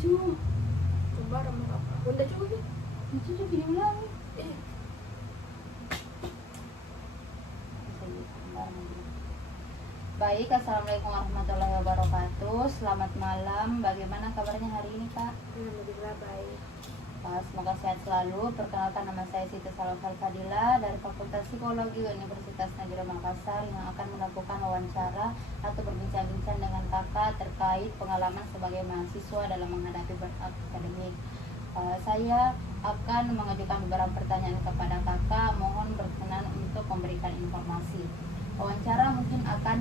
lucu. Coba ramah apa? Bunda coba nih. Lucu tuh video lagi. Eh, Baik, assalamualaikum warahmatullahi wabarakatuh. Selamat malam. Bagaimana kabarnya hari ini, Kak? alhamdulillah baik. Semoga sehat selalu. Perkenalkan, nama saya Siti Salafal Fadila dari Fakultas Psikologi Universitas Negeri Makassar yang akan melakukan wawancara atau berbincang-bincang dengan Kakak terkait pengalaman sebagai mahasiswa dalam menghadapi burnout akademik. Saya akan mengajukan beberapa pertanyaan kepada Kakak. Mohon berkenan untuk memberikan informasi. Wawancara mungkin akan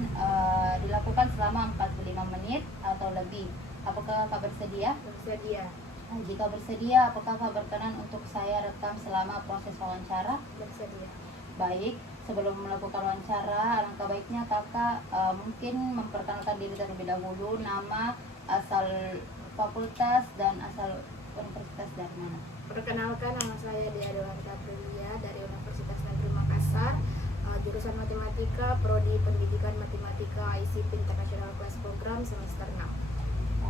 dilakukan selama 45 menit atau lebih. Apakah Kakak bersedia? Bersedia. Jika bersedia, apakah Kakak berkenan untuk saya rekam selama proses wawancara? Bersedia. Baik, sebelum melakukan wawancara, alangkah baiknya Kakak mungkin memperkenalkan diri terlebih dahulu, nama, asal fakultas, dan asal universitas dari mana. Perkenalkan, nama saya Dea Dewanta Aprilia dari Universitas Negeri Makassar, jurusan Matematika, Prodi Pendidikan Matematika ICT International Class Program semester 6.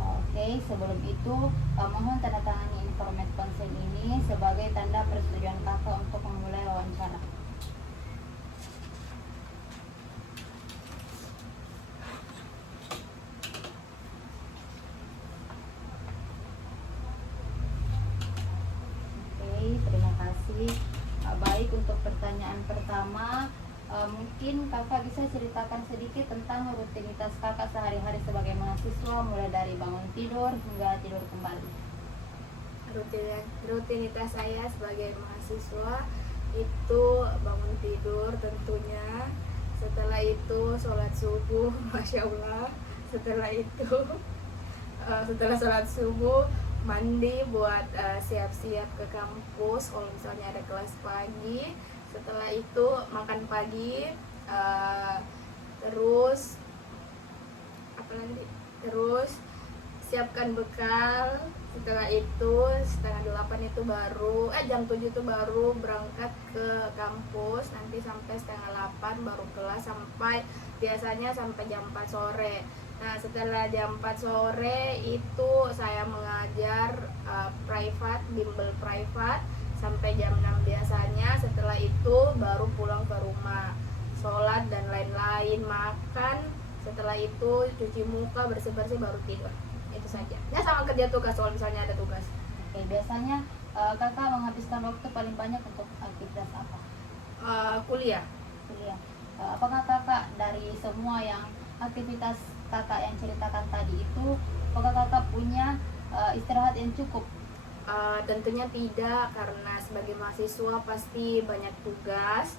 Oke, sebelum itu mohon tanda tangani informat konsen ini sebagai tanda persetujuan Kakak untuk memulai wawancara. Oke, terima kasih. Baik, untuk pertanyaan pertama, mungkin Kakak bisa ceritakan sedikit tentang rutinitas Kakak sehari-hari sebagai mahasiswa, mulai dari bangun tidur hingga tidur kembali. Rutinitas saya sebagai mahasiswa itu bangun tidur tentunya, setelah itu sholat subuh, masya Allah. Setelah itu setelah sholat subuh mandi buat siap-siap ke kampus kalau misalnya ada kelas pagi. Setelah itu makan pagi, terus apa lagi? Terus siapkan bekal. Setelah itu setengah 8 itu baru jam 7 itu baru berangkat ke kampus. Nanti sampai setengah 8 baru kelas biasanya sampai jam 4 sore. Nah, setelah jam 4 sore itu saya mengajar private, bimbel private sampai jam 6 biasanya. Setelah itu baru pulang ke rumah, sholat dan lain-lain, makan. Setelah itu cuci muka, bersih-bersih, baru tidur. Itu saja. Ya, sama kerja tugas kalau misalnya ada tugas. Oke, biasanya Kakak menghabiskan waktu paling banyak untuk aktivitas apa? Kuliah. Kuliah. Apakah Kakak dari semua yang aktivitas Kakak yang ceritakan tadi itu, apakah Kakak punya istirahat yang cukup? Tentunya tidak, karena sebagai mahasiswa pasti banyak tugas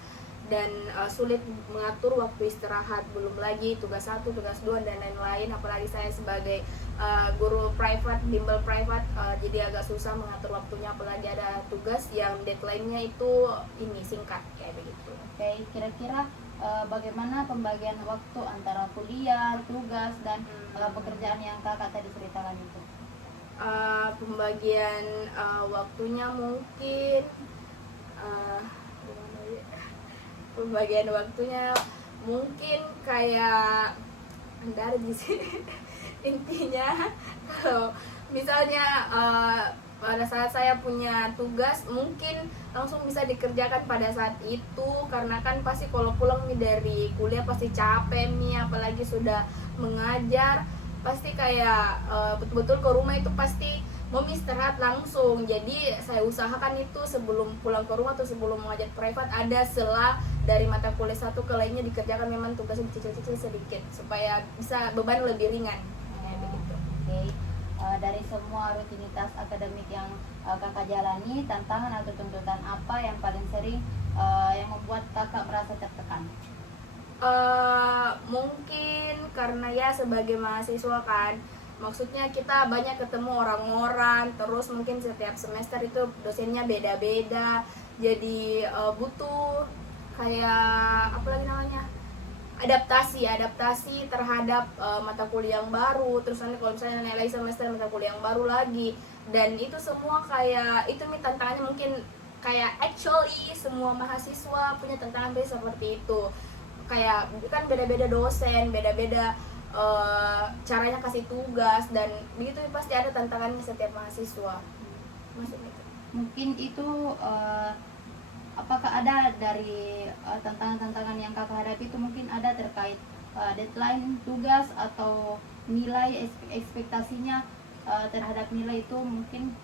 dan sulit mengatur waktu istirahat. Belum lagi tugas 1, tugas 2 dan lain-lain. Apalagi saya sebagai guru private, bimbel private, jadi agak susah mengatur waktunya. Apalagi ada tugas yang deadline-nya itu singkat kayak begitu. Oke, kira-kira bagaimana pembagian waktu antara kuliah, tugas, dan pekerjaan yang Kakak tadi ceritakan itu? Pembagian waktunya mungkin pembagian waktunya mungkin kayak Anda di sini. Intinya kalau misalnya pada saat saya punya tugas mungkin langsung bisa dikerjakan pada saat itu, karena kan pasti kalau pulang nih dari kuliah pasti capek nih, apalagi sudah mengajar, pasti kayak betul-betul ke rumah itu pasti mau istirahat langsung. Jadi saya usahakan itu sebelum pulang ke rumah atau sebelum mengajar private ada sela dari mata kuliah satu ke lainnya dikerjakan, memang tugasnya dicicil-cicil sedikit supaya bisa beban lebih ringan. Begitu. Oke. Dari semua rutinitas akademik yang Kakak jalani, tantangan atau tuntutan apa yang paling sering yang membuat Kakak merasa tertekan? Mungkin karena ya sebagai mahasiswa kan, maksudnya kita banyak ketemu orang-orang, terus mungkin setiap semester itu dosennya beda-beda, jadi butuh kayak apa lagi namanya, adaptasi terhadap mata kuliah yang baru. Terus nanti kalau misalnya nilai semester mata kuliah yang baru lagi, dan itu semua kayak itu nih tantangannya. Mungkin kayak actually semua mahasiswa punya tantangan seperti itu, kayak kan beda-beda dosen, beda-beda caranya kasih tugas dan begitu pasti ada tantangannya setiap mahasiswa. Maksudnya itu. Mungkin itu apakah ada dari tantangan-tantangan yang kakak hadapi itu mungkin ada terkait deadline tugas atau nilai ekspektasinya terhadap nilai itu mungkin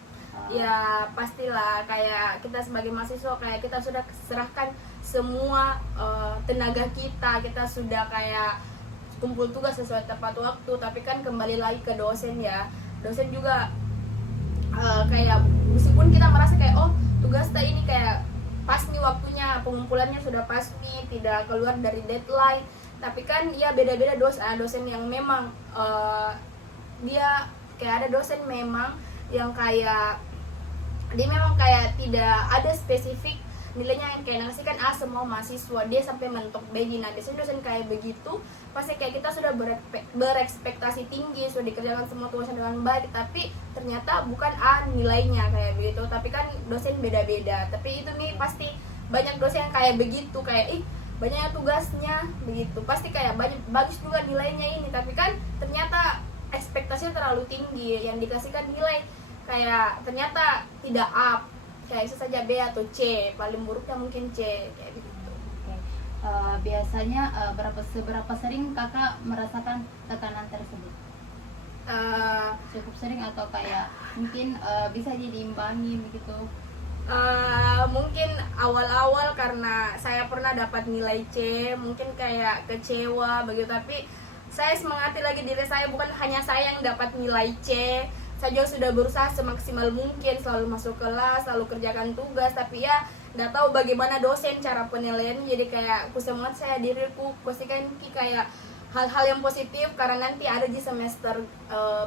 Ya pastilah, kayak kita sebagai mahasiswa kayak kita sudah serahkan semua tenaga kita sudah kayak kumpul tugas sesuai tepat waktu, tapi kan kembali lagi ke dosen ya. Dosen juga kayak meskipun kita merasa kayak oh tugas kita ini kayak pas nih waktunya, pengumpulannya sudah pas nih, tidak keluar dari deadline, tapi kan ya beda-beda dosen. Ada dosen yang memang dia kayak ada dosen memang yang kayak dia memang kayak tidak ada spesifik nilainya yang kayak ngasihkan A semua mahasiswa, dia sampai mentok B. Nah biasanya dosen kayak begitu pasti kayak kita sudah berekspektasi tinggi, sudah dikerjakan semua tugasnya dengan baik, tapi ternyata bukan A nilainya kayak begitu. Tapi kan dosen beda-beda, tapi itu nih pasti banyak dosen yang kayak begitu, kayak banyaknya tugasnya begitu, pasti kayak banyak bagus juga nilainya ini, tapi kan ternyata ekspektasinya terlalu tinggi, yang dikasihkan nilai kayak ternyata tidak up, kayak itu saja B atau C, paling buruknya mungkin C kayak gitu. Okay. Biasanya seberapa sering kakak merasakan tekanan tersebut? Cukup sering atau kayak mungkin bisa diimbangi begitu? Mungkin awal-awal karena saya pernah dapat nilai C, mungkin kayak kecewa begitu, tapi saya semangati lagi diri saya, bukan hanya saya yang dapat nilai C. Saya juga sudah berusaha semaksimal mungkin, selalu masuk kelas, selalu kerjakan tugas, tapi ya nggak tahu bagaimana dosen cara penilaiannya. Jadi kayak aku semangat saya diriku pastikan kayak hal-hal yang positif, karena nanti ada di semester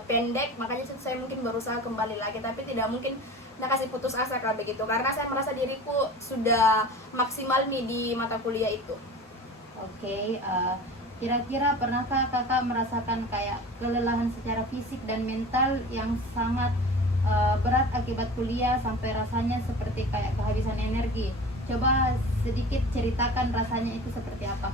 pendek, makanya saya mungkin berusaha kembali lagi, tapi tidak mungkin nggak kasih putus asa kalau begitu, karena saya merasa diriku sudah maksimal nih di mata kuliah itu. Oke. Kira-kira pernahkah kakak merasakan kayak kelelahan secara fisik dan mental yang sangat berat akibat kuliah sampai rasanya seperti kayak kehabisan energi? Coba sedikit ceritakan rasanya itu seperti apa?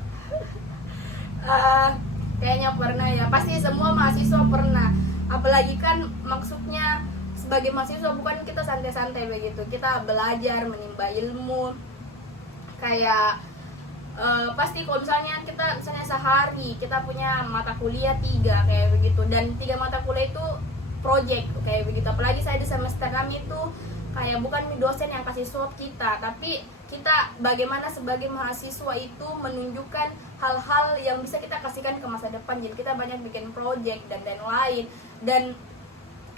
Kayaknya pernah ya, pasti semua mahasiswa pernah. Apalagi kan maksudnya sebagai mahasiswa bukan kita santai-santai begitu, kita belajar menimba ilmu kayak pasti kalau misalnya kita sehari kita punya mata kuliah 3 kayak begitu, dan 3 mata kuliah itu project kayak begitu. Apalagi saya di semester kami itu kayak bukan dosen yang kasih swab kita, tapi kita bagaimana sebagai mahasiswa itu menunjukkan hal-hal yang bisa kita kasihkan ke masa depan. Jadi kita banyak bikin project dan lain-lain, dan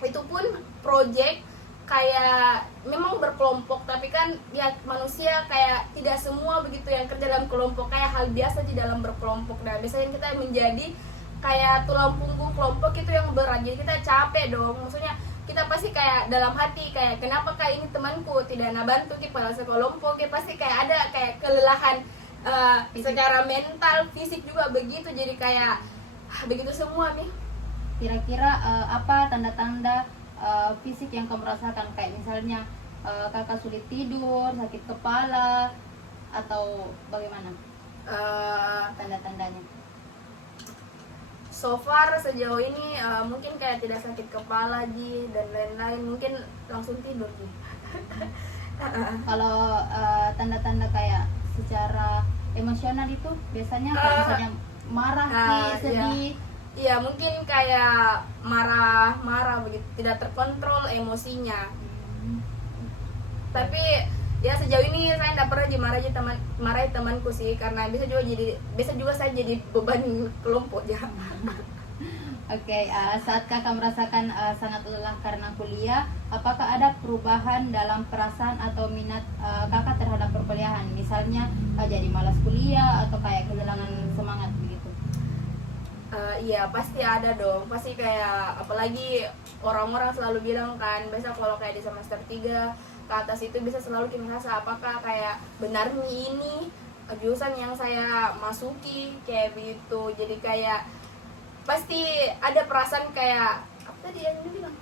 itu pun project kayak memang berkelompok, tapi kan ya manusia kayak tidak semua begitu yang kerja dalam kelompok, kayak hal biasa di dalam berkelompok. Nah biasanya kita menjadi kayak tulang punggung kelompok itu yang berat, jadi kita capek dong. Maksudnya kita pasti kayak dalam hati kayak kenapa kayak ini temanku tidak bantu kita pada sekelompok, kita pasti kayak ada kayak kelelahan secara mental, fisik juga begitu. Jadi kayak begitu semua nih. Kira-kira apa tanda-tanda fisik yang kamu rasakan, kayak misalnya kakak sulit tidur, sakit kepala, atau bagaimana tanda-tandanya? So far sejauh ini mungkin kayak tidak sakit kepala dan lain-lain, mungkin langsung tidur Ji. Kalau tanda-tanda kayak secara emosional itu biasanya kalau misalnya marah, sedih. Iya, mungkin kayak marah begitu, tidak terkontrol emosinya. Tapi ya sejauh ini saya tidak pernah marahi temanku sih, karena bisa juga saya jadi beban kelompok ya. Oke, saat kakak merasakan sangat lelah karena kuliah, apakah ada perubahan dalam perasaan atau minat kakak terhadap perkuliahan? Misalnya jadi malas kuliah atau kayak kehilangan semangat begitu? Iya pasti ada dong, pasti kayak apalagi orang-orang selalu bilang kan, biasa kalau kayak di semester 3 ke atas itu bisa selalu kita merasa apakah kayak benar nih ini jurusan yang saya masuki kayak begitu. Jadi kayak pasti ada perasaan kayak apa tadi yang dia bilang,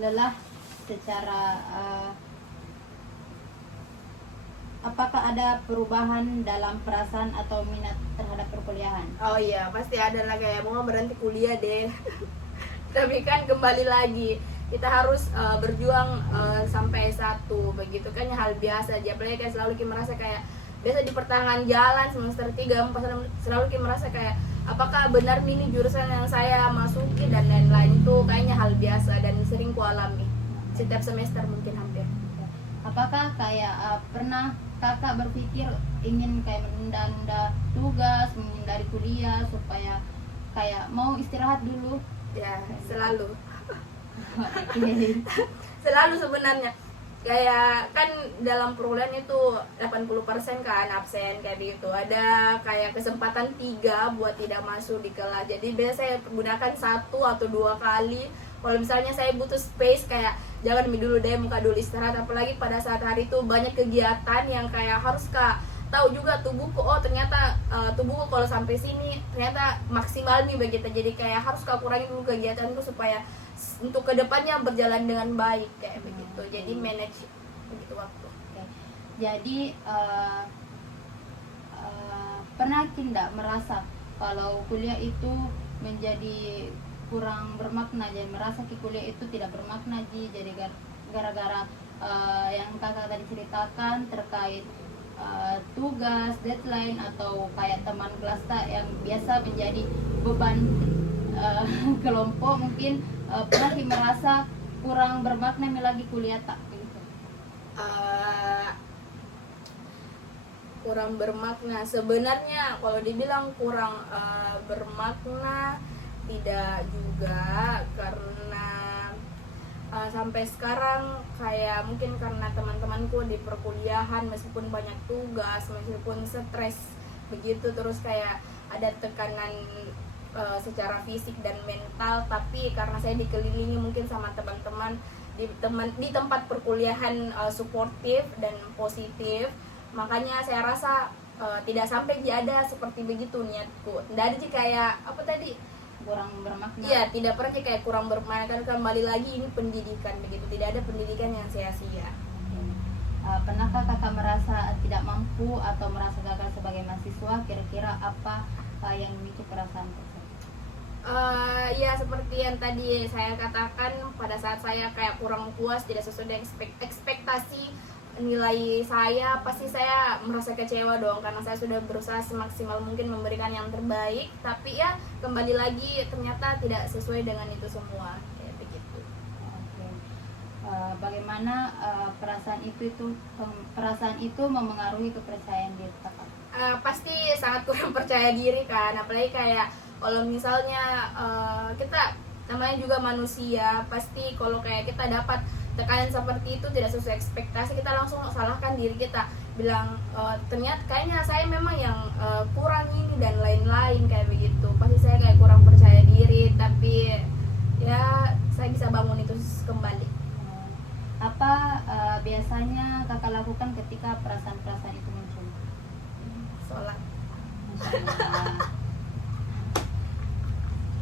lelah secara apakah ada perubahan dalam perasaan atau minat terhadap perkuliahan? Oh iya, pasti ada lah, kayak mau berhenti kuliah deh. Tapi kan kembali lagi kita harus berjuang sampai satu, begitu kan ya, hal biasa aja. Apalagi kayak selalu kita merasa kayak biasa di pertengahan jalan semester 3, 4 selalu kita merasa kayak apakah benar ini jurusan yang saya masuki dan lain-lain. Itu kayaknya hal biasa dan sering ku alami setiap semester mungkin hampir. Apakah kayak pernah kakak berpikir ingin kayak menunda-nunda tugas, menghindari kuliah supaya kayak mau istirahat dulu? Ya, selalu. Oke. Selalu sebenarnya. Kayak kan dalam perkuliahan itu 80% kan absen kayak gitu. Ada kayak kesempatan 3 buat tidak masuk di kelas. Jadi biasanya saya gunakan 1 atau 2 kali. Kalau misalnya saya butuh space, kayak jangan dulu deh, muka dulu istirahat. Apalagi pada saat hari itu banyak kegiatan yang kayak harus Kak tahu juga tubuhku, oh ternyata tubuhku kalau sampai sini ternyata maksimal nih begitu. Jadi kayak harus Kak kurangi dulu kegiatanku supaya untuk kedepannya berjalan dengan baik kayak begitu. Jadi manage begitu waktu. Oke. Jadi pernah tidak merasa kalau kuliah itu menjadi kurang bermakna, jadi merasa kuliah itu tidak bermakna jadi gara-gara yang kakak tadi ceritakan terkait tugas, deadline, atau kayak teman kelas yang biasa menjadi beban kelompok, mungkin pernah merasa kurang bermakna lagi kuliah tak gitu? Kurang bermakna sebenarnya, kalau dibilang kurang bermakna tidak juga, karena sampai sekarang kayak mungkin karena teman-temanku di perkuliahan meskipun banyak tugas, meskipun stres begitu, terus kayak ada tekanan secara fisik dan mental, tapi karena saya dikelilingi mungkin sama teman-teman di tempat perkuliahan suportif dan positif, makanya saya rasa tidak sampai ada seperti begitu niatku. Tidak ada sih kayak apa tadi, kurang bermakna. Iya, tidak pernah sih kayak kurang bermakna, kan kembali lagi ini pendidikan begitu, tidak ada pendidikan yang sia-sia. Pernahkah kakak merasa tidak mampu atau merasa gagal sebagai mahasiswa? Kira-kira apa yang memicu perasaan tersebut? Ya seperti yang tadi saya katakan, pada saat saya kayak kurang puas, tidak sesuai dengan ekspektasi nilai saya, pasti saya merasa kecewa dong, karena saya sudah berusaha semaksimal mungkin memberikan yang terbaik, tapi ya kembali lagi ternyata tidak sesuai dengan itu semua kayak begitu. Oke. Bagaimana perasaan itu memengaruhi kepercayaan diri kakak? Pasti sangat kurang percaya diri kan, apalagi kayak kalau misalnya kita namanya juga manusia, pasti kalau kayak kita dapat tekanan seperti itu tidak sesuai ekspektasi, kita langsung salahkan diri kita, bilang ternyata kayaknya saya memang yang kurang ini dan lain-lain kayak begitu. Pasti saya kayak kurang percaya diri, tapi ya saya bisa bangun itu kembali. Apa biasanya kakak lakukan ketika perasaan-perasaan itu muncul? Sholat.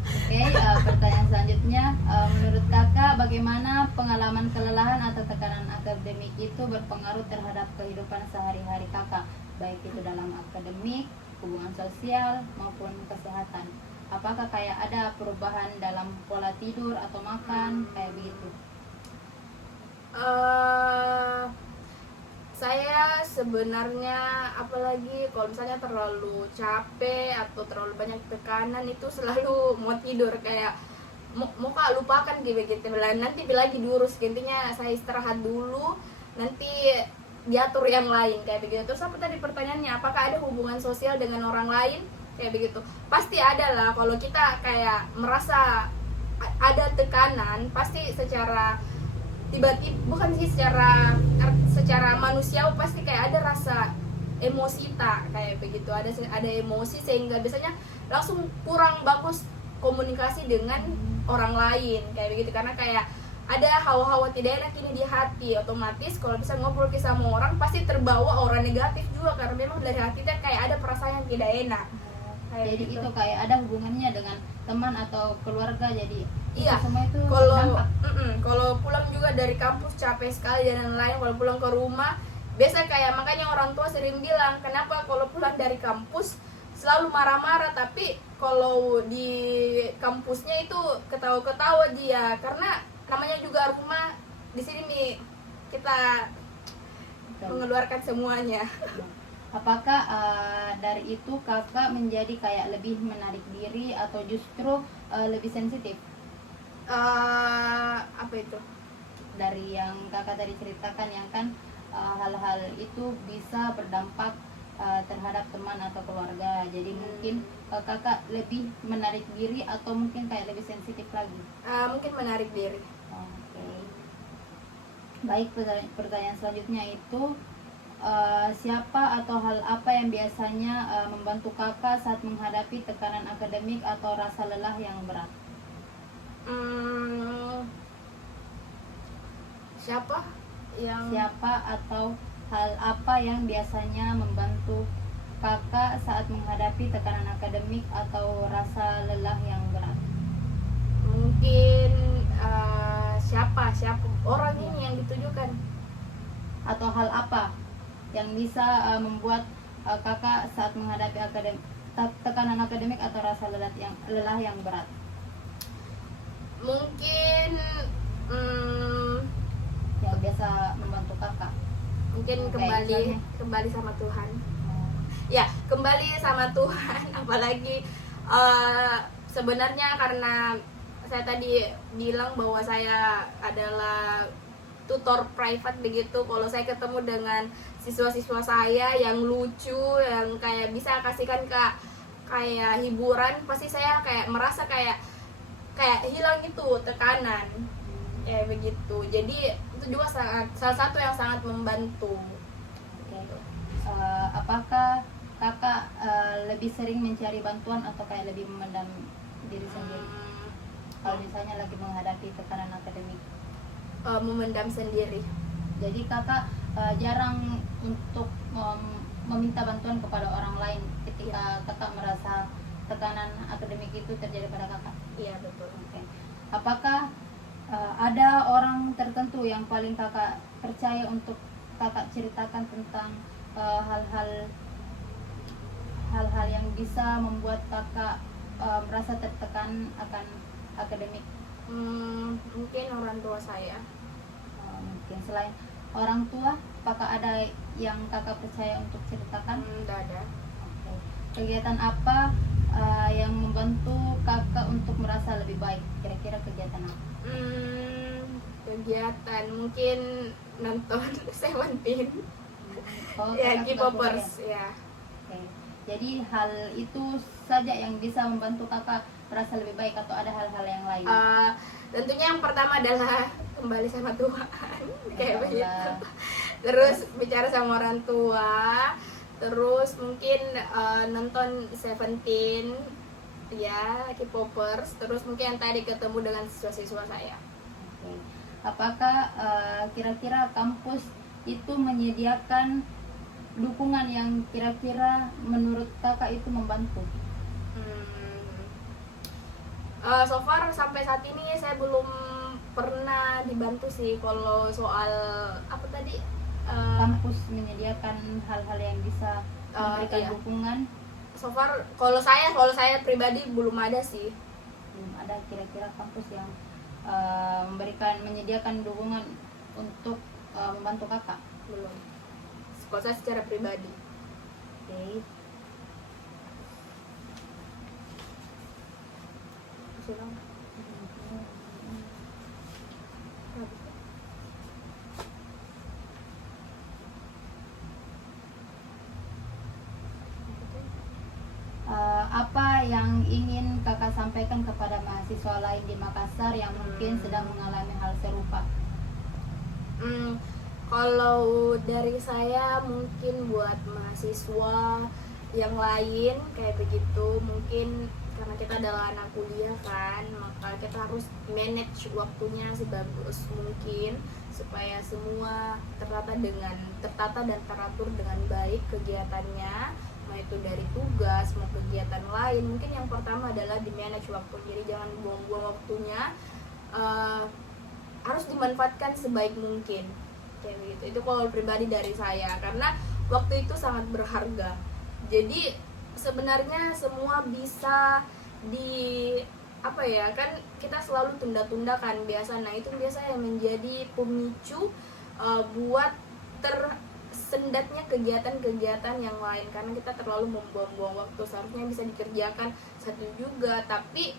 Oke, pertanyaan selanjutnya, menurut kakak bagaimana pengalaman kelelahan atau tekanan akademik itu berpengaruh terhadap kehidupan sehari-hari kakak, baik itu dalam akademik, hubungan sosial maupun kesehatan? Apakah kayak ada perubahan dalam pola tidur atau makan kayak begitu? Saya sebenarnya apalagi kalau misalnya terlalu capek atau terlalu banyak tekanan itu selalu mau tidur, kayak mau Kak lupakan gitu, nanti lagi diurus, intinya saya istirahat dulu, nanti diatur yang lain kayak begitu. Terus apa tadi pertanyaannya, apakah ada hubungan sosial dengan orang lain kayak begitu? Pasti ada lah. Kalau kita kayak merasa ada tekanan, pasti secara tiba-tiba, bukan sih secara manusiawi, pasti kayak ada rasa emosi tak kayak begitu, ada emosi sehingga biasanya langsung kurang bagus komunikasi dengan orang lain kayak begitu, karena kayak ada hawa-hawa tidak enak ini di hati, otomatis kalau bisa ngobrol sama orang pasti terbawa orang negatif juga, karena memang dari hati kita kayak ada perasaan yang tidak enak. Jadi gitu. Itu kayak ada hubungannya dengan teman atau keluarga, jadi iya, semua itu kalau pulang juga dari kampus capek sekali dan lain-lain, kalau pulang ke rumah biasa kayak makanya orang tua sering bilang kenapa kalau pulang dari kampus selalu marah-marah, tapi kalau di kampusnya itu ketawa-ketawa dia, karena namanya juga rumah di sini nih kita mengeluarkan semuanya. Apakah dari itu kakak menjadi kayak lebih menarik diri atau justru lebih sensitif? Apa itu? Dari yang kakak tadi ceritakan yang kan hal-hal itu bisa berdampak terhadap teman atau keluarga. Jadi mungkin kakak lebih menarik diri atau mungkin kayak lebih sensitif lagi? Mungkin menarik diri. Oke. Baik, pertanyaan selanjutnya itu siapa atau hal apa yang biasanya membantu kakak saat menghadapi tekanan akademik atau rasa lelah yang berat? Siapa atau hal apa yang biasanya membantu kakak saat menghadapi tekanan akademik atau rasa lelah yang berat? Mungkin siapa orang ini yang ditujukan, Atau hal apa yang bisa membuat kakak saat menghadapi tekanan akademik atau rasa lelah yang berat? mungkin Yang biasa membantu kakak? mungkin kembali sama Tuhan. Ya, kembali sama Tuhan. Apalagi sebenarnya karena saya tadi bilang bahwa saya adalah tutor private begitu, kalau saya ketemu dengan siswa-siswa saya yang lucu, yang kayak bisa kasihkan kayak hiburan, pasti saya kayak merasa kayak hilang itu tekanan ya begitu. Jadi itu juga salah satu yang sangat membantu. Apakah kakak lebih sering mencari bantuan atau kayak lebih memendam diri sendiri kalau misalnya lagi menghadapi tekanan akademik? Memendam sendiri. Jadi kakak jarang untuk meminta bantuan kepada orang lain ketika kakak merasa tekanan akademik itu terjadi pada kakak? Iya, betul. Okay. Apakah ada orang tertentu yang paling kakak percaya untuk kakak ceritakan tentang hal-hal yang bisa membuat kakak merasa tertekan akan akademik? Mungkin orang tua saya. Mungkin selain orang tua, apakah ada yang kakak percaya untuk ceritakan? Tidak ada. Okay. Kegiatan apa yang membantu kakak untuk merasa lebih baik? Kira-kira kegiatan apa? Kegiatan mungkin nonton Seventeen. Ya, K-popers ya. Okay. Jadi hal itu saja yang bisa membantu kakak merasa lebih baik atau ada hal-hal yang lain? Tentunya yang pertama adalah kembali sama Tuhan kayak begitu. Terus bicara sama orang tua, terus mungkin nonton Seventeen ya, K-popers, terus mungkin yang tadi ketemu dengan siswa-siswa saya. Okay. Apakah kira-kira kampus itu menyediakan dukungan yang kira-kira menurut kakak itu membantu? So far sampai saat ini saya belum pernah dibantu sih kalau soal apa tadi, kampus menyediakan hal-hal yang bisa memberikan iya. dukungan. So far kalau saya pribadi belum ada sih. Belum ada kira-kira kampus yang menyediakan dukungan untuk membantu kakak? Belum. Kalau saya secara pribadi. Oke. Apa yang ingin kakak sampaikan kepada mahasiswa lain di Makassar yang mungkin sedang mengalami hal serupa? Kalau dari saya mungkin buat mahasiswa yang lain kayak begitu, mungkin karena kita adalah anak kuliah kan, maka kita harus manage waktunya sebagus mungkin supaya semua tertata dan teratur dengan baik kegiatannya, mau itu dari tugas mau kegiatan lain. Mungkin yang pertama adalah di manage waktu, jadi jangan buang-buang waktunya, harus dimanfaatkan sebaik mungkin kayak begitu. Itu kalau pribadi dari saya, karena waktu itu sangat berharga. Jadi sebenarnya semua bisa di apa ya, kan kita selalu tunda-tunda kan biasa. Nah itu biasa yang menjadi pemicu buat tersendatnya kegiatan-kegiatan yang lain, karena kita terlalu membuang-buang waktu. Seharusnya bisa dikerjakan satu juga, tapi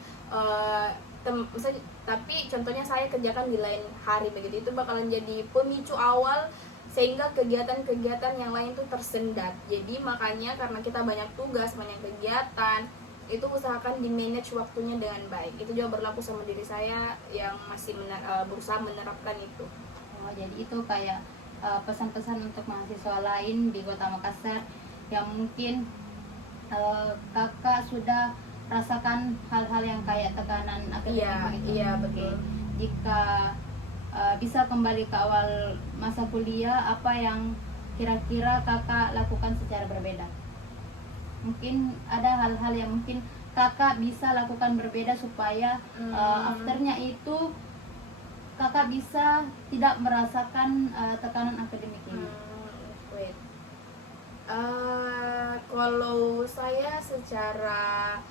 tapi contohnya saya kerjakan di lain hari begitu, itu bakalan jadi pemicu awal sehingga kegiatan-kegiatan yang lain tuh tersendat. Jadi makanya karena kita banyak tugas, banyak kegiatan, itu usahakan di manage waktunya dengan baik. Itu juga berlaku sama diri saya yang masih berusaha menerapkan itu. Oh, jadi itu kayak pesan-pesan untuk mahasiswa lain di Kota Makassar yang mungkin kakak sudah rasakan hal-hal yang kayak tekanan akademik begitu. Iya betul. Jika bisa kembali ke awal masa kuliah, apa yang kira-kira kakak lakukan secara berbeda? Mungkin ada hal-hal yang mungkin kakak bisa lakukan berbeda supaya afternya itu kakak bisa tidak merasakan tekanan akademik ini. Kalau saya secara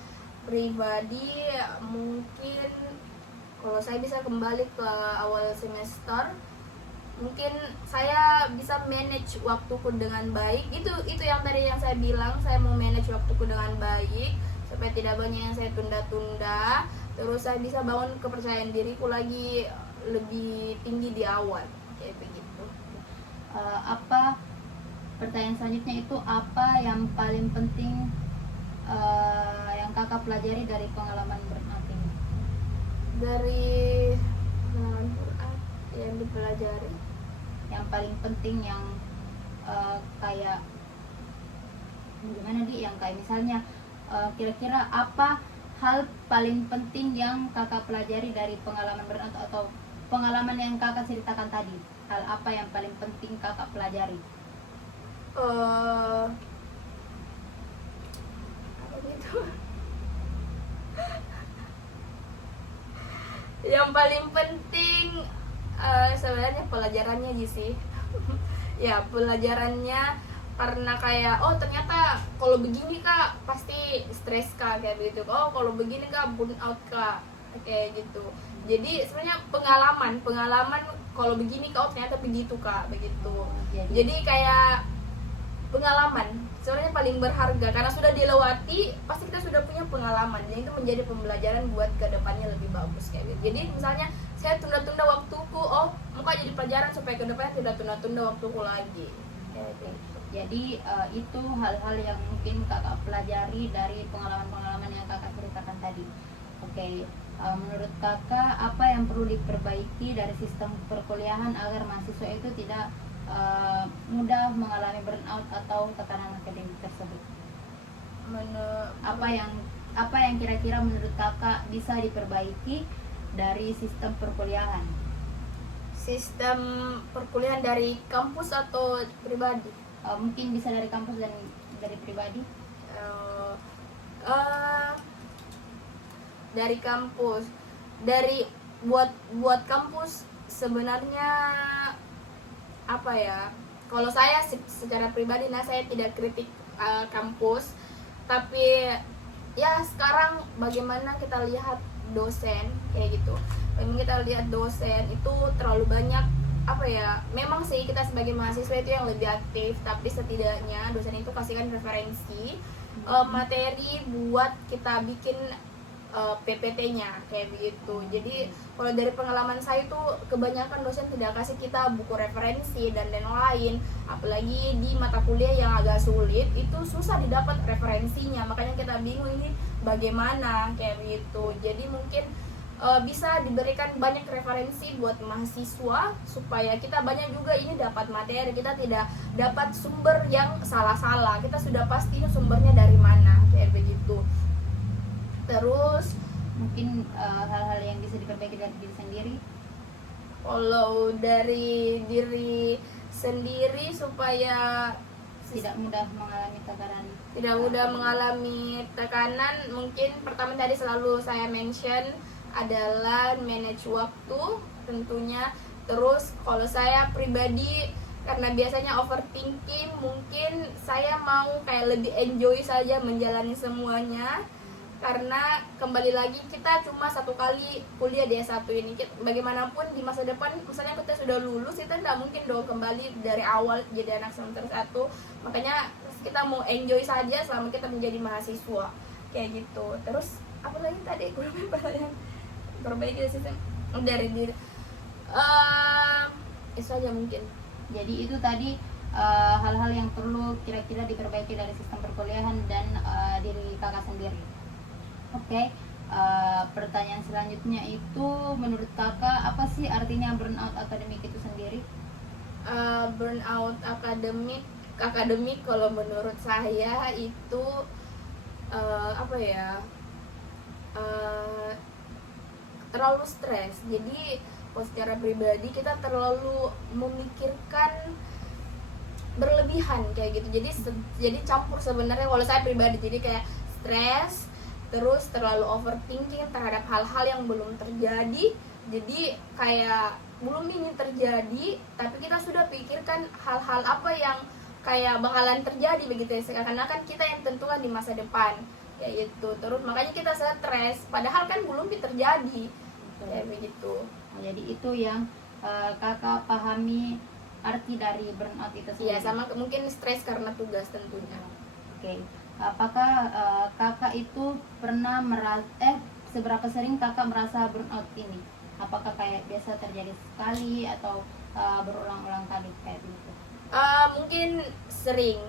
pribadi mungkin kalau saya bisa kembali ke awal semester, mungkin saya bisa manage waktuku dengan baik. Itu yang tadi yang saya bilang, saya mau manage waktuku dengan baik supaya tidak banyak yang saya tunda-tunda. Terus saya bisa bangun kepercayaan diriku lagi lebih tinggi di awal, kayak begitu. Apa pertanyaan selanjutnya itu, apa yang paling penting yang kakak pelajari dari pengalaman burnout ini? Dari pengalaman burnout yang dipelajari, yang paling penting yang kayak gimana yang kayak misalnya kira-kira apa hal paling penting yang kakak pelajari dari pengalaman burnout atau pengalaman yang kakak ceritakan tadi? Hal apa yang paling penting kakak pelajari? Apa gitu? Yang paling penting sebenarnya pelajarannya aja sih. Ya pelajarannya, karena kayak ternyata kalau begini kak pasti stres kak, kayak begitu. Kalau begini kak burn out kak, kayak gitu. Jadi sebenarnya pengalaman kalau begini kak ternyata begitu kak, begitu. Jadi kayak pengalaman sebenarnya paling berharga, karena sudah dilewati pasti kita sudah punya pengalaman. Jadi itu menjadi pembelajaran buat kedepannya lebih bagus, kayak gitu. Jadi misalnya saya tunda-tunda waktuku, muka jadi pelajaran supaya kedepannya tidak tunda-tunda waktuku lagi, kayak gitu. Jadi itu hal-hal yang mungkin kakak pelajari dari pengalaman-pengalaman yang kakak ceritakan tadi. Oke, menurut kakak apa yang perlu diperbaiki dari sistem perkuliahan agar mahasiswa itu tidak mudah mengalami burnout atau tekanan akademik tersebut? Apa yang kira-kira menurut kakak bisa diperbaiki dari sistem perkuliahan? Sistem perkuliahan dari kampus atau pribadi? Mungkin bisa dari kampus dan dari pribadi. Dari kampus, buat kampus sebenarnya apa ya, kalau saya secara pribadi, saya tidak kritik kampus, tapi ya sekarang bagaimana kita lihat dosen kayak gitu. Bagaimana kita lihat dosen itu terlalu banyak apa ya, memang sih kita sebagai mahasiswa itu yang lebih aktif, tapi setidaknya dosen itu kasihkan referensi materi buat kita bikin PPT-nya kayak begitu. Jadi kalau dari pengalaman saya tuh kebanyakan dosen tidak kasih kita buku referensi dan lain-lain, apalagi di mata kuliah yang agak sulit itu susah didapat referensinya, makanya kita bingung ini bagaimana kayak begitu. Jadi mungkin bisa diberikan banyak referensi buat mahasiswa supaya kita banyak juga ini dapat materi, kita tidak dapat sumber yang salah-salah, kita sudah pasti sumbernya dari mana kayak begitu. Terus mungkin hal-hal yang bisa diperbaiki dari diri sendiri. Kalau dari diri sendiri supaya tidak mudah mengalami tekanan, mungkin pertama tadi selalu saya mention adalah manage waktu tentunya. Terus kalau saya pribadi karena biasanya overthinking, mungkin saya mau kayak lebih enjoy saja menjalani semuanya. Karena kembali lagi kita cuma satu kali kuliah di S1 ini. Bagaimanapun di masa depan, misalnya kita sudah lulus, kita tidak mungkin dong kembali dari awal jadi anak semester 1. Makanya kita mau enjoy saja selama kita menjadi mahasiswa kayak gitu. Terus apa lagi tadi aku lupa pertanyaan. Perbaiki sistem dari diri. Itu aja mungkin. Jadi itu tadi hal-hal yang perlu kira-kira diperbaiki dari sistem perkuliahan dan diri kakak sendiri. Oke, pertanyaan selanjutnya itu menurut kakak apa sih artinya burnout akademik itu sendiri? Burnout akademik kalau menurut saya itu apa ya, terlalu stres. Jadi kalau secara pribadi kita terlalu memikirkan berlebihan kayak gitu. Jadi campur sebenarnya kalau saya pribadi. Jadi kayak stres, terus terlalu overthinking terhadap hal-hal yang belum terjadi. Jadi kayak belum ini terjadi, tapi kita sudah pikirkan hal-hal apa yang kayak bakalan terjadi begitu ya, karena kan kita yang tentukan di masa depan ya itu. Terus makanya kita stres padahal kan belum terjadi kayak begitu. Jadi itu yang kakak pahami arti dari burnout itu sendiri. Iya, sama mungkin stres karena tugas tentunya. Oke. Apakah kakak itu pernah seberapa sering kakak merasa burnout ini? Apakah kayak biasa terjadi sekali atau berulang-ulang kali kayak begitu? Mungkin sering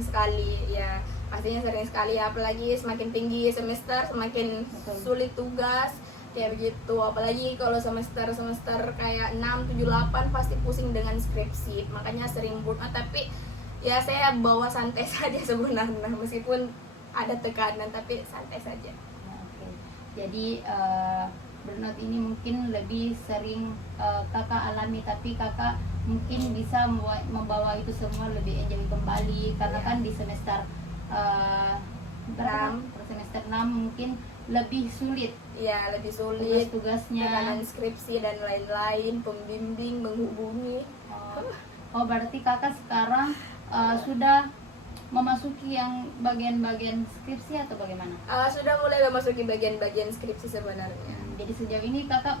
sekali ya, pastinya sering sekali. Apalagi semakin tinggi semester semakin sulit tugas kayak begitu. Apalagi kalau semester kayak 6, 7, 8 pasti pusing dengan skripsi. Makanya sering burnout, tapi ya saya bawa santai saja sebenarnya, meskipun ada tekanan tapi santai saja. Oke. Jadi burnout ini mungkin lebih sering kakak alami, tapi kakak mungkin bisa membawa itu semua lebih enjoy kembali karena kan di semester 6 mungkin lebih sulit. Ya, lebih sulit tugasnya, tekanan skripsi dan lain-lain, pembimbing menghubungi. Oh berarti kakak sekarang sudah memasuki yang bagian-bagigian skripsi atau bagaimana? Sudah mulai memasuki bagian-bagian skripsi sebenarnya. Jadi sejauh ini kakak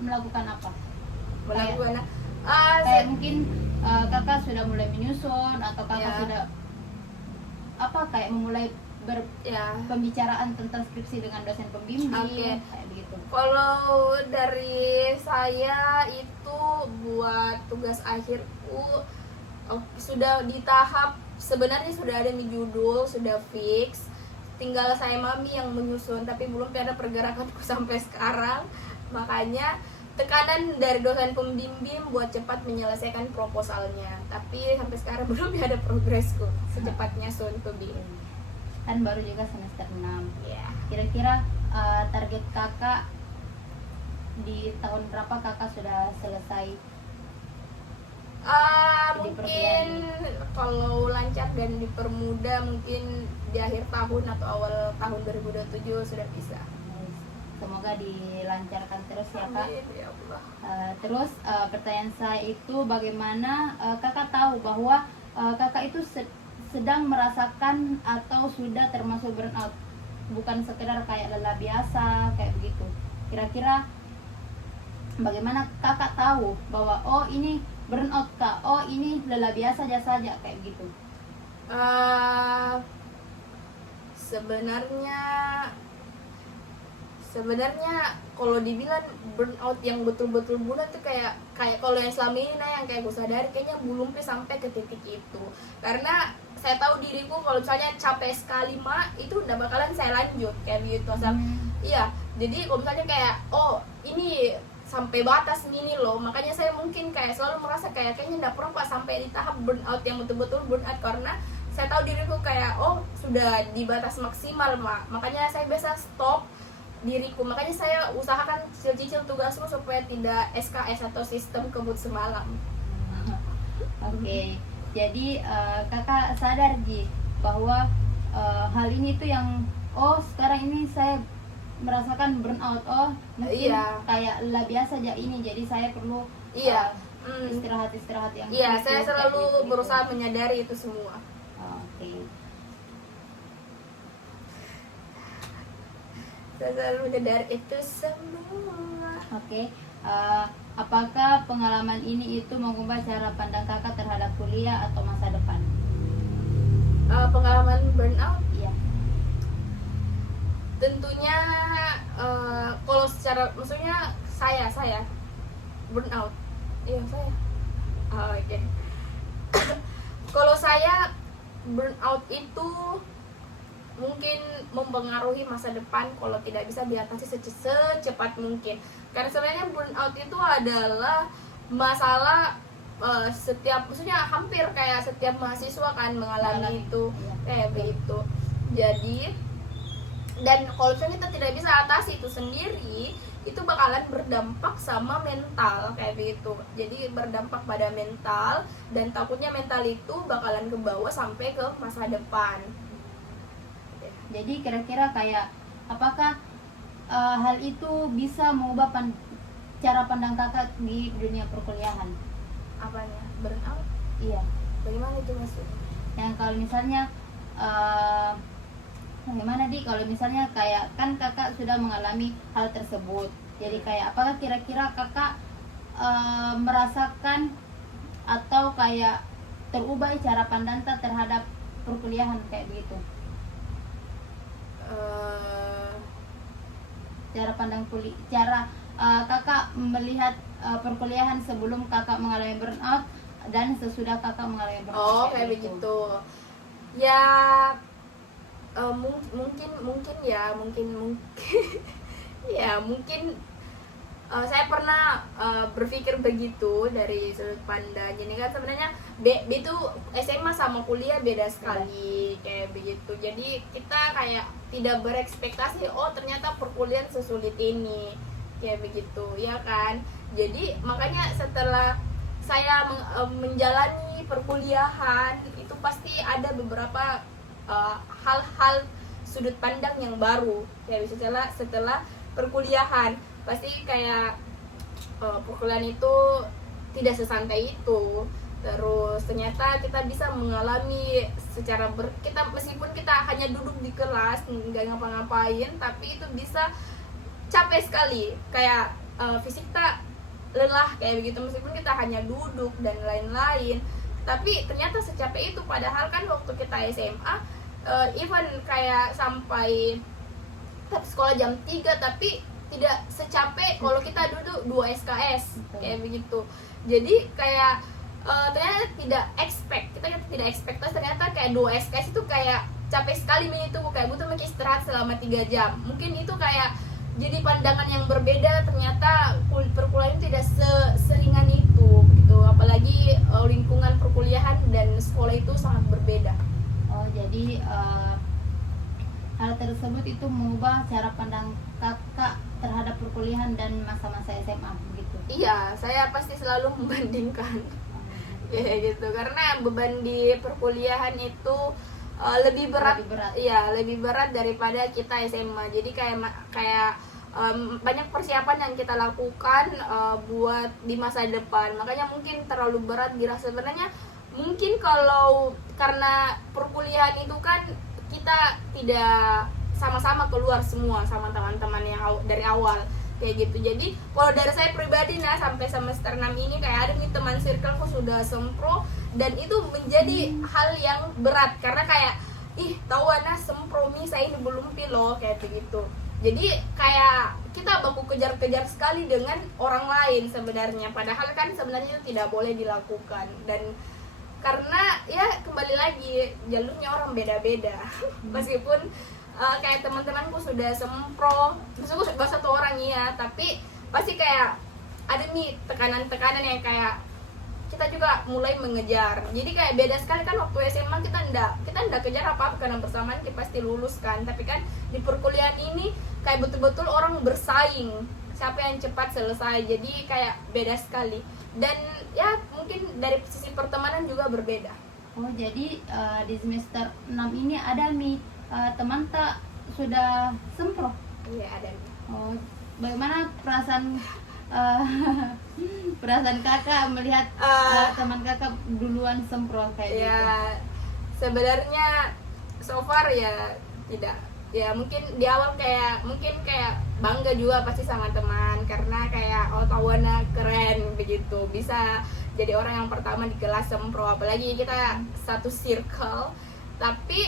melakukan apa? Melakukan kayak mungkin kakak sudah mulai menyusun atau kakak sudah apa kayak memulai pembicaraan tentang skripsi dengan dosen pembimbing kayak begitu. Kalau dari saya itu buat tugas akhirku sudah di tahap, sebenarnya sudah ada di judul, sudah fix, tinggal saya mami yang menyusun, tapi belum ada pergerakanku sampai sekarang. Makanya tekanan dari dosen pembimbing buat cepat menyelesaikan proposalnya, tapi sampai sekarang belum ada progresku secepatnya sun to be. Kan baru juga semester 6 ya. Kira-kira target kakak di tahun berapa kakak sudah selesai? Mungkin kalau lancar dan dipermudah mungkin di akhir tahun atau awal tahun 2027 sudah bisa. Semoga dilancarkan terus ya kak. Amin, ya Allah. Terus pertanyaan saya itu bagaimana kakak tahu bahwa kakak itu sedang merasakan atau sudah termasuk burnout, bukan sekedar kayak lelah biasa kayak begitu. Kira-kira bagaimana kakak tahu bahwa oh ini burnout kak, oh ini lelah biasa saja kayak gitu? Sebenarnya kalau dibilang burnout yang betul-betul bulat tuh kayak kalau yang selama ini yang kayak gue sadari kayaknya belum sampai ke titik itu. Karena saya tahu diriku kalau misalnya capek sekali itu udah bakalan saya lanjut kayak gitu. Iya, jadi kalau misalnya kayak oh ini sampai batas ini loh, makanya saya mungkin kayak selalu merasa kayaknya nggak pernah sampai di tahap burnout yang betul-betul burnout, karena saya tahu diriku kayak oh sudah di batas maksimal makanya saya biasa stop diriku. Makanya saya usahakan cicil tugasku supaya tidak SKS atau sistem kebut semalam. Oke. Jadi kakak sadar Ji bahwa hal ini tuh yang sekarang ini saya merasakan burnout, oh mungkin Iya. kayak lah biasa aja ini, jadi saya perlu Iya. istirahat yang Iya, saya cukup, kayak selalu gitu. berusaha menyadari itu semua. Oke. Saya selalu menyadari itu semua. Oke, apakah pengalaman ini itu mengubah cara pandang kakak terhadap kuliah atau masa depan? Pengalaman burnout Iya. tentunya kalau secara maksudnya saya burnout. Iya, saya. Oke. Kalau saya burnout itu mungkin mempengaruhi masa depan kalau tidak bisa diatasi secepat mungkin. Karena sebenarnya burnout itu adalah masalah maksudnya hampir kayak setiap mahasiswa kan mengalami itu, Iya. kayak begitu. Jadi, dan kalau misalnya kita tidak bisa atasi itu sendiri, itu bakalan berdampak sama mental kayak begitu. Jadi berdampak pada mental, dan takutnya mental itu bakalan kebawa sampai ke masa depan. Jadi kira-kira kayak apakah hal itu bisa mengubah cara pandang kakak di dunia perkuliahan? Apanya? Burnout? Iya. Bagaimana itu maksudnya? Yang kalau misalnya gimana di kalau misalnya kayak kan kakak sudah mengalami hal tersebut, jadi kayak apakah kira-kira kakak merasakan atau kayak terubah cara pandang terhadap perkuliahan kayak begitu? Cara pandang kakak melihat perkuliahan sebelum kakak mengalami burnout dan sesudah kakak mengalami burnout. Kayak begitu. Ya, mungkin ya mungkin saya pernah berpikir begitu dari sudut pandang. Jadi kan sebenarnya itu SMA sama kuliah beda sekali kayak begitu. Jadi kita kayak tidak berekspektasi ternyata perkuliahan sesulit ini kayak begitu, ya kan. Jadi makanya setelah saya menjalani perkuliahan itu pasti ada beberapa hal-hal sudut pandang yang baru kayak setelah perkuliahan. Pasti kayak perkuliahan itu tidak sesantai itu. Terus ternyata kita bisa mengalami secara kita meskipun kita hanya duduk di kelas nggak ngapa-ngapain, tapi itu bisa capek sekali, kayak fisik kita lelah kayak begitu meskipun kita hanya duduk dan lain-lain. Tapi ternyata secapek itu, padahal kan waktu kita SMA even kayak sampai sekolah jam 3 tapi tidak secapek kalau kita duduk 2 SKS kayak begitu. Jadi kayak ternyata kita tidak ekspektasi ternyata kayak 2 SKS itu kayak capek sekali itu, kayak butuh istirahat selama 3 jam. Mungkin itu kayak jadi pandangan yang berbeda, ternyata perkuliahan tidak seringan itu gitu. Apalagi lingkungan perkuliahan dan sekolah itu sangat berbeda. Jadi hal tersebut itu mengubah cara pandang kakak terhadap perkuliahan dan masa-masa SMA begitu. Iya, saya pasti selalu membandingkan ya gitu, karena beban di perkuliahan itu lebih berat. Iya, lebih berat daripada kita SMA. Jadi kayak banyak persiapan yang kita lakukan buat di masa depan. Makanya mungkin terlalu berat dirasa. Sebenarnya mungkin kalau karena perkuliahan itu kan kita tidak sama-sama keluar semua sama teman-teman yang dari awal kayak gitu. Jadi kalau dari saya pribadi sampai semester 6 ini kayak ada nih teman circleku sudah sempro, dan itu menjadi hal yang berat karena kayak tahu sempro saya ini belum pilo kayak begitu. Jadi kayak kita baku kejar-kejar sekali dengan orang lain sebenarnya, padahal kan sebenarnya itu tidak boleh dilakukan. Dan karena ya kembali lagi jalurnya orang beda-beda. Meskipun kayak teman-temanku sudah sempro, maksudku sudah satu orang ya, tapi pasti kayak ada nih tekanan-tekanan yang kayak kita juga mulai mengejar. Jadi kayak beda sekali kan waktu SMA kita ndak kejar apa-apa karena bersamaan kita pasti lulus kan. Tapi kan di perkuliahan ini kayak betul-betul orang bersaing siapa yang cepat selesai. Jadi kayak beda sekali. Dan ya mungkin dari sisi pertemanan juga berbeda. Jadi di semester 6 ini ada nih teman tak sudah sempro? Iya ada. Oh, bagaimana perasaan eh, perasaan kakak melihat teman kakak duluan semprot kayak gitu? Ya sebenarnya so far ya tidak, ya mungkin di awal kayak mungkin kayak bangga juga pasti sama teman karena kayak oh tahuannya keren begitu, bisa jadi orang yang pertama di kelas sempro, apalagi kita satu circle. Tapi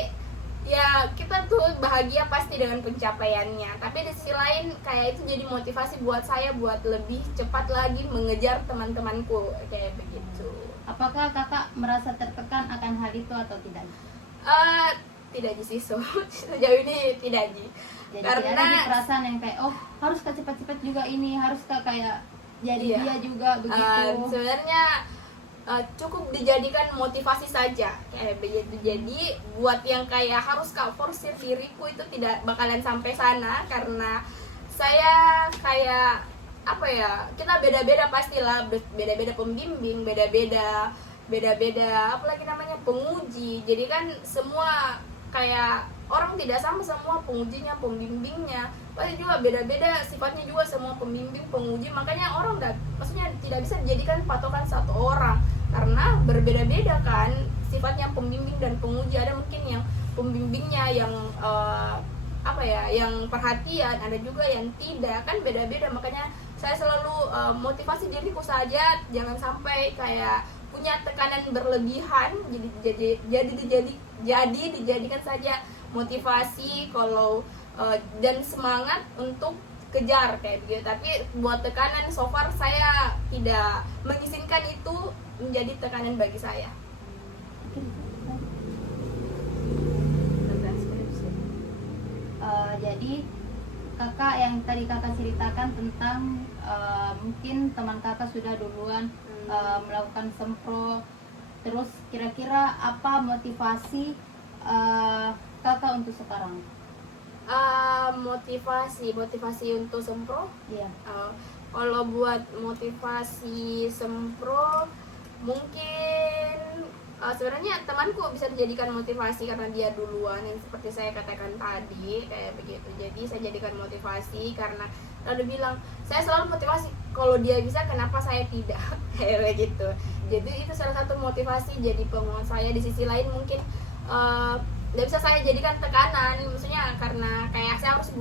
ya kita tuh bahagia pasti dengan pencapaiannya, tapi di sisi lain kayak itu jadi motivasi buat saya buat lebih cepat lagi mengejar teman-temanku kayak begitu. Apakah kakak merasa tertekan akan hal itu atau tidak? Tidak sih, sejauh ini tidak sih. Jadi Karena tidak ada di perasaan yang kayak oh harus cepat-cepat juga ini, harus kayak jadi iya, dia juga begitu. sebenarnya cukup dijadikan motivasi saja kayak begitu. Jadi buat yang kayak harus forsir diriku itu tidak bakalan sampai sana, karena saya kayak apa ya, kita beda-beda pastilah, beda-beda pembimbing, beda-beda apalagi namanya penguji. Jadi kan semua kayak orang tidak sama semua pengujinya, pembimbingnya pasti juga beda-beda sifatnya juga semua pembimbing penguji. Makanya orang maksudnya tidak bisa dijadikan patokan satu orang karena berbeda-beda kan sifatnya pembimbing dan penguji. Ada mungkin yang pembimbingnya yang apa ya, yang perhatian, ada juga yang tidak, kan beda-beda. Makanya saya selalu motivasi diriku saja, jangan sampai kayak punya tekanan berlebihan. Jadi dijadikan saja motivasi kalau dan semangat untuk kejar kayak gitu. Tapi buat tekanan so far saya tidak mengizinkan itu menjadi tekanan bagi saya. Jadi kakak yang tadi kakak ceritakan tentang mungkin teman kakak sudah duluan melakukan sempro, terus kira-kira apa motivasi kakak untuk sekarang? Motivasi untuk sempro, Iya. kalau buat motivasi sempro mungkin sebenarnya temanku bisa dijadikan motivasi karena dia duluan, yang seperti saya katakan tadi kayak begitu. Jadi saya jadikan motivasi karena lalu bilang saya selalu motivasi, kalau dia bisa kenapa saya tidak kayak begitu. Jadi itu salah satu motivasi jadi penguat saya. Di sisi lain mungkin nggak bisa saya jadikan tekanan, maksudnya karena kayak saya harus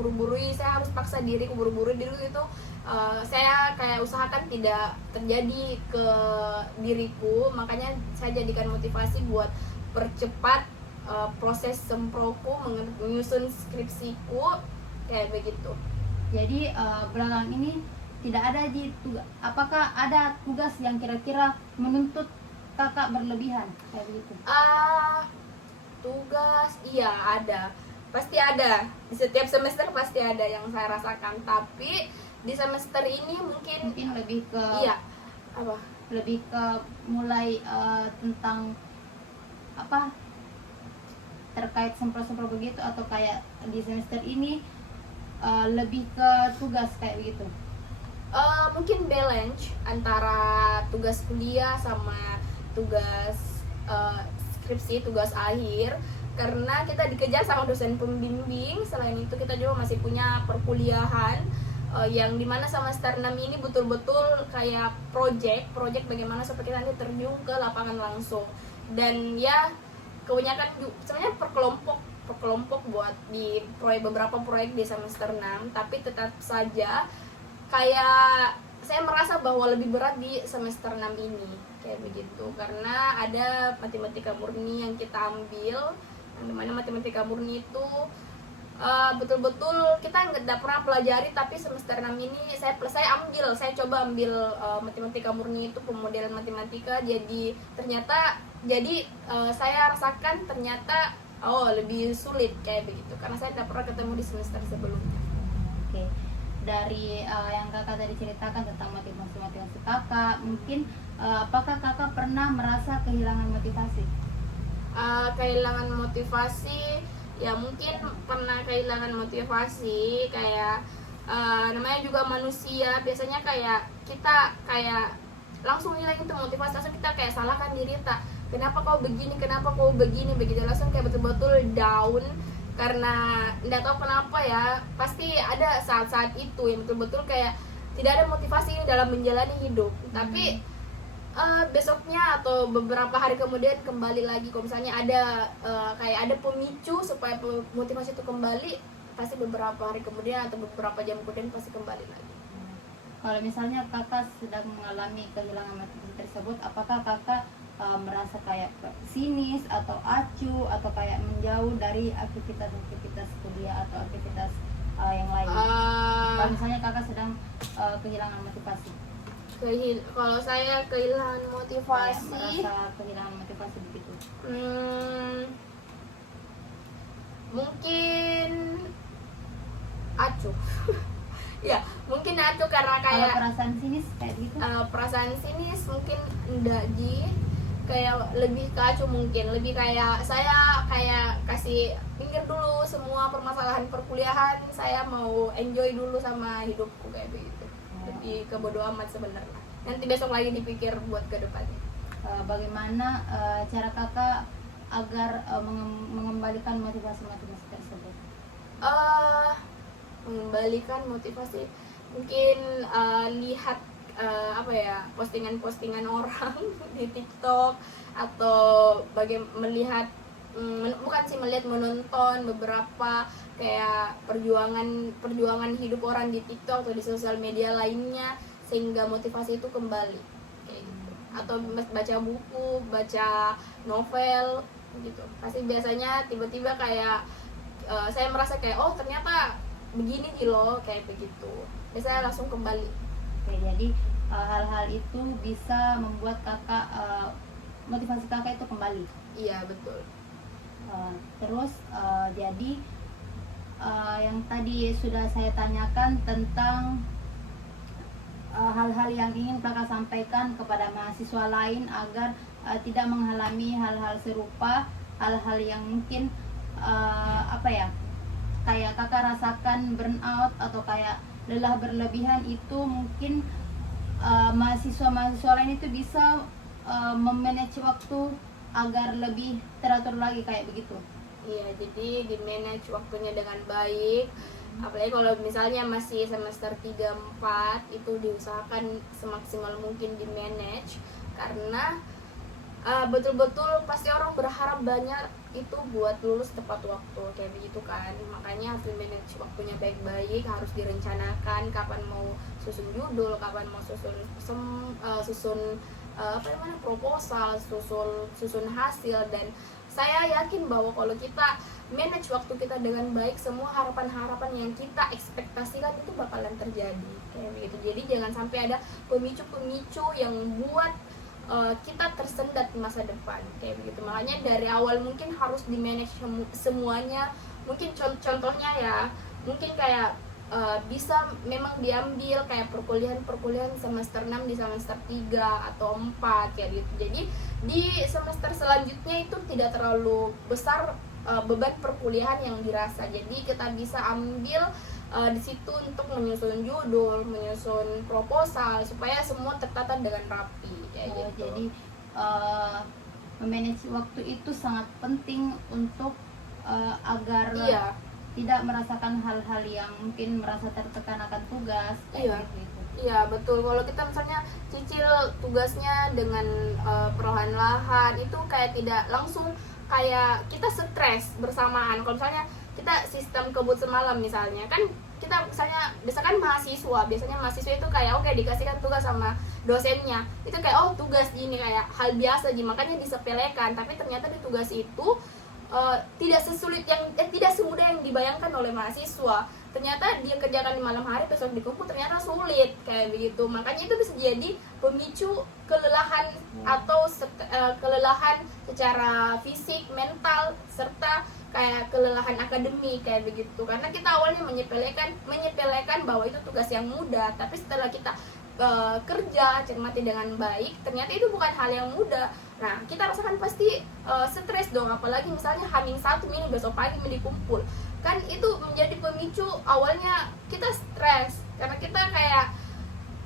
saya harus paksa diriku buru-buru diriku itu saya kayak usahakan tidak terjadi ke diriku. Makanya saya jadikan motivasi buat percepat proses semproku, menyusun skripsiku kayak begitu. Jadi belakangan ini tidak ada apakah ada tugas yang kira-kira menuntut kakak berlebihan kayak begitu? Tugas iya ada, pasti ada, di setiap semester pasti ada yang saya rasakan. Tapi di semester ini mungkin lebih ke iya apa lebih ke mulai tentang apa terkait sempro-sempro begitu, atau kayak di semester ini lebih ke tugas kayak begitu? Mungkin balance antara tugas kuliah sama tugas skripsi, tugas akhir, karena kita dikejar sama dosen pembimbing. Selain itu kita juga masih punya perkuliahan yang dimana semester 6 ini betul-betul kayak project bagaimana supaya kita nanti terjun ke lapangan langsung. Dan ya kebanyakan sebenarnya per kelompok buat di beberapa proyek di semester 6, tapi tetap saja kayak saya merasa bahwa lebih berat di semester 6 ini kayak begitu, karena ada matematika murni yang kita ambil, yang dimana matematika murni itu betul-betul kita nggak pernah pelajari, tapi semester 6 ini saya coba ambil matematika murni itu, pemodelan matematika. Jadi ternyata saya rasakan ternyata lebih sulit kayak begitu, karena saya tidak pernah ketemu di semester sebelumnya. Oke. Dari yang kakak tadi ceritakan tentang motivasi kakak, mungkin apakah kakak pernah merasa kehilangan motivasi? Kehilangan motivasi ya mungkin pernah kehilangan motivasi, kayak namanya juga manusia, biasanya kayak kita kayak langsung hilang itu motivasi, langsung kita kayak salahkan diri, kenapa kau begini begitu, langsung kayak betul-betul down. karena nggak tahu kenapa ya, pasti ada saat-saat itu yang betul-betul kayak tidak ada motivasi dalam menjalani hidup. Tapi besoknya atau beberapa hari kemudian kembali lagi. Kalau misalnya ada kayak ada pemicu supaya motivasi itu kembali, pasti beberapa hari kemudian atau beberapa jam kemudian pasti kembali lagi. Kalau misalnya kakak sedang mengalami kehilangan motivasi tersebut, apakah kakak merasa kayak sinis atau acuh atau kayak menjauh dari aktivitas kuliah atau aktivitas yang lain? Kalau misalnya kakak sedang kehilangan motivasi, Kalau saya kehilangan kayak motivasi, merasa kehilangan motivasi begitu. Mungkin acuh. Ya, mungkin acuh karena Kalau kayak perasaan sinis kayak gitu, perasaan sinis mungkin enggak kayak lebih ke acuh, mungkin lebih kayak saya kayak kasih pinggir dulu semua permasalahan perkuliahan, saya mau enjoy dulu sama hidupku kayak begitu. Lebih ke bodo amat sebenarnya, nanti besok lagi dipikir buat ke depannya. bagaimana cara kakak agar mengembalikan motivasi tersebut? Mengembalikan motivasi mungkin lihat postingan-postingan orang di TikTok, atau melihat menonton beberapa kayak perjuangan hidup orang di TikTok atau di sosial media lainnya, sehingga motivasi itu kembali kayak gitu. Atau baca buku, baca novel gitu, pasti biasanya tiba-tiba kayak saya merasa kayak oh ternyata begini loh kayak begitu, biasanya langsung kembali. Oke, jadi hal-hal itu bisa membuat kakak motivasi kakak itu kembali. Iya betul. Terus jadi yang tadi sudah saya tanyakan tentang hal-hal yang ingin kakak sampaikan kepada mahasiswa lain agar tidak mengalami hal-hal serupa, hal-hal yang mungkin kayak kakak rasakan burnout atau kayak lelah berlebihan, itu mungkin mahasiswa lain itu bisa memanage waktu agar lebih teratur lagi kayak begitu. Iya, jadi di manage waktunya dengan baik. Apalagi kalau misalnya masih semester 3-4, itu diusahakan semaksimal mungkin di manage, karena betul-betul pasti orang berharap banyak itu buat lulus tepat waktu kayak begitu kan. Makanya harus di manage waktunya baik-baik, harus direncanakan kapan mau susun judul, kapan mau susun proposal, susun hasil. Dan saya yakin bahwa kalau kita manage waktu kita dengan baik, semua harapan-harapan yang kita ekspektasikan itu bakalan terjadi kayak begitu. Jadi jangan sampai ada pemicu-pemicu yang buat kita tersendat di masa depan kayak begitu. Makanya dari awal mungkin harus di manage semuanya. Mungkin contohnya ya, mungkin kayak bisa memang diambil kayak perkuliahan semester 6 di semester 3 atau 4 kayak gitu. Jadi di semester selanjutnya itu tidak terlalu besar beban perkuliahan yang dirasa. Jadi kita bisa ambil di situ untuk menyusun judul, menyusun proposal, supaya semua tertata dengan rapi kayak gitu. Jadi memanage waktu itu sangat penting untuk agar tidak merasakan hal-hal yang mungkin merasa tertekan akan tugas kayak gitu. Iya betul. Kalau kita misalnya cicil tugasnya dengan perlahan-lahan, itu kayak tidak langsung kayak kita stres bersamaan. Kalau misalnya kita sistem kebut semalam misalnya, kan kita biasanya mahasiswa itu kayak oke, dikasihkan tugas sama dosennya, itu kayak oh tugas gini kayak hal biasa aja, makanya disepelekan. Tapi ternyata di tugas itu tidak semudah yang dibayangkan oleh mahasiswa. Ternyata dia kerjakan di malam hari, besok dikumpul ternyata sulit kayak begitu. Makanya itu bisa jadi pemicu kelelahan atau kelelahan secara fisik, mental, serta kayak kelelahan akademik kayak begitu. Karena kita awalnya menyepelekan bahwa itu tugas yang mudah, tapi setelah kita kerja cermati dengan baik, ternyata itu bukan hal yang mudah. Nah, kita rasakan pasti stres dong, apalagi misalnya H-1 ini besok pagi dikumpul. Kan itu menjadi pemicu awalnya kita stres, karena kita kayak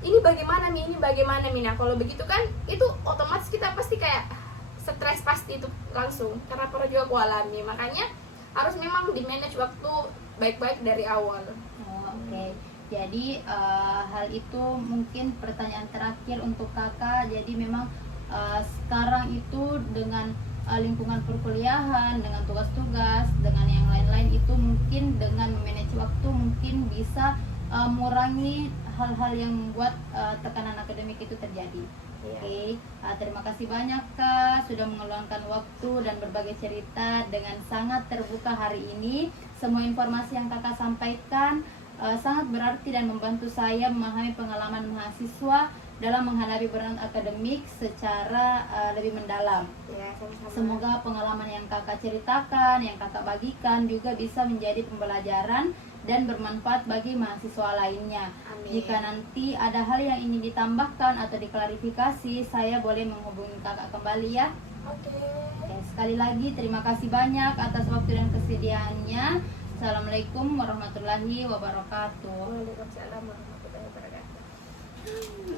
ini bagaimana nih. Nah, kalau begitu kan itu otomatis kita pasti kayak stres pasti itu langsung, karena pernah juga aku alami. Makanya harus memang di manage waktu baik-baik dari awal. Oke. Jadi hal itu mungkin pertanyaan terakhir untuk kakak. Jadi memang sekarang itu dengan lingkungan perkuliahan, dengan tugas-tugas, dengan yang lain-lain itu mungkin dengan memanage waktu mungkin bisa mengurangi hal-hal yang membuat tekanan akademik itu terjadi. Iya. Oke, terima kasih banyak Kak sudah meluangkan waktu dan berbagi cerita dengan sangat terbuka hari ini. Semua informasi yang Kakak sampaikan sangat berarti dan membantu saya memahami pengalaman mahasiswa dalam menghadapi burnout akademik secara lebih mendalam. Ya, sama-sama. Semoga pengalaman yang Kakak ceritakan, yang Kakak bagikan juga bisa menjadi pembelajaran dan bermanfaat bagi mahasiswa lainnya. Amin. Jika nanti ada hal yang ingin ditambahkan atau diklarifikasi, saya boleh menghubungi Kakak kembali ya. Oke. Oke, sekali lagi terima kasih banyak atas waktu dan kesediaannya. Assalamualaikum warahmatullahi wabarakatuh. Waalaikumsalam warahmatullahi wabarakatuh.